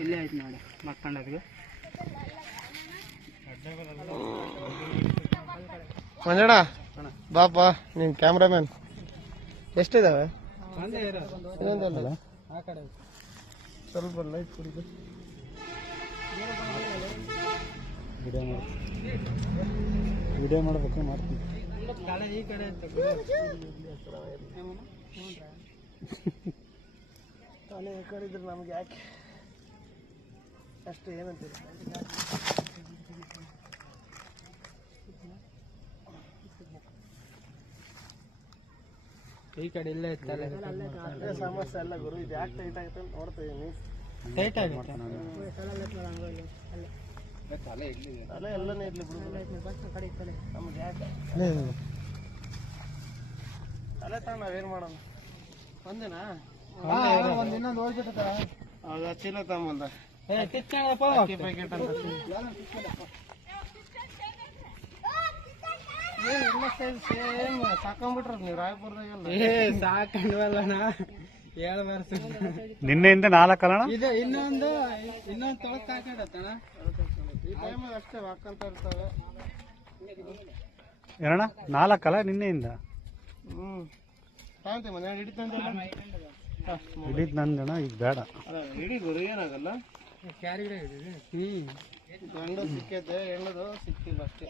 ಇಲ್ಲೇ ಆಯ್ತು ನೋಡಿ ಮಕ್ಕಂಡದ್ಗೆ ಮಂಜಣ್ಣ ಎಷ್ಟಿದಾವೆ? ಸ್ವಲ್ಪ ಲೈಟ್ ಕುಡಿದು. ವಿಡಿಯೋ ಮಾಡ್ಬೇಕು ಮಾಡ್ತೀನಿ. ಕಳೆ ಈ ಕಡೆ ಅಂತ ತಾನೇ ಕಡಿದ್ರೆ ನಮ್ಗೆ ಯಾಕೆ? ಅಷ್ಟು ಏನಂತೀರಿ ಈ ಕಡೆ ಇಲ್ಲೇ ಇರ್ತಾರೆ. ಸಮಸ್ಯೆ ಅಲ್ಲ ಗುರು. ಇದು ಯಾಕೆ ಟೈಟ್ ಆಗುತ್ತೆ ನೋಡ್ತಾ ಇದ್ದೀನಿ ಟೈಟ್ ಆಗುತ್ತೆ. ತಲೆ ಎಲ್ಲನೇ ಇರ್ಲಿ ಬಿಡು. ಯಾಕೆ? ತಲೆ ತಗೊಂಡು ಏನು ಮಾಡೋಣ ಒಂದೇನಾ? ಒಂದು ಇನ್ನೊಂದು ಹೋಗ್ಬಿಟ್ಟದ ಹೌದಾ ಚೀಲ ತಗೊಂಬಂದ ಏ ಕಿತ್ಕೊಳ್ಳಪ್ಪ ಅಕ್ಕಿ ಪ್ಯಾಕೆಟ್ ಅಂತ ಏನ್ ಎಲ್ಲ ಸೇಮ್ ಸಾಕೊಂಡ್ಬಿಟ್ರ ನೀವು ರಾಯಪುರದಾಗೆಲ್ಲ. ಏ ಹೇಳ್ಬಾರ್ದು ನಿನ್ನೆಯಿಂದ ನಾಲ್ಕು ಇದು ಇನ್ನೊಂದು ಇನ್ನೊಂದು ತೊಳಕ್ ಹಾಕೊಂಡತ್ತಣ್ಣ. ಏನಣ್ಣ ನಾಲ್ಕಲ್ಲ ನಿನ್ನೆಯಿಂದ? ಹಿಡಿದ್ ನಂದಣ್ಣ ಈಗ ಬೇಡ. ಹಿಡಿ ಗುರು ಏನಾಗಲ್ಲ. ಗಂಡು ಸಿಕ್ಕೈತೆ ಹೆಣ್ಣದು ಸಿಕ್ಕಿಲ್ಲ ಅಷ್ಟೇ.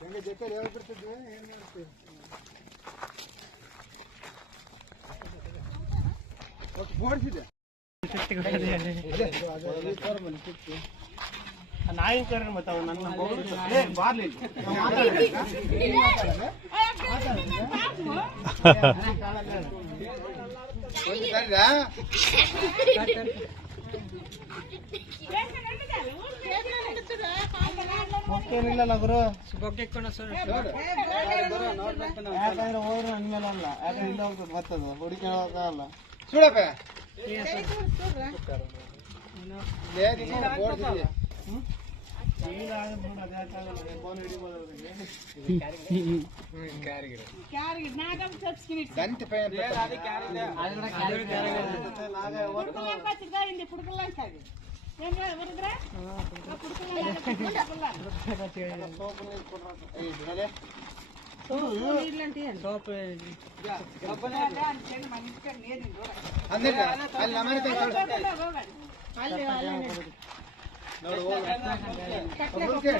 ಅಲ್ಲೇ ಜೊತೆ ಹೇಳ್ಬಿಡ್ತಿದ್ವಿ ಏನ್ ಮಾಡ್ತೀವಿ ನಾಯಿ ಕರೆ ಮತ್ತೆ ಅವ ನನ್ನ ಬಾರ್ಲಿ. ಕರೀರಾ? ಸರ್ ಯಾಕಂದ್ರೆ ಹೋಗ್ರು ಹಂಗೆಲ್ಲ ಅಲ್ಲ. ಯಾಕಂದ್ರೆ ಇಲ್ಲ ಹೋಗ್ತದೆ ಮತ್ತದು ಸುಡಪ್ಪ ಗಂಟೆ ಪೈ ಅಂತ ಅಲ್ಲಿ ನಮ್ಮನೆ ನೋಡು ಹೋಗು. ಒಬ್ರು ಕೇಳು.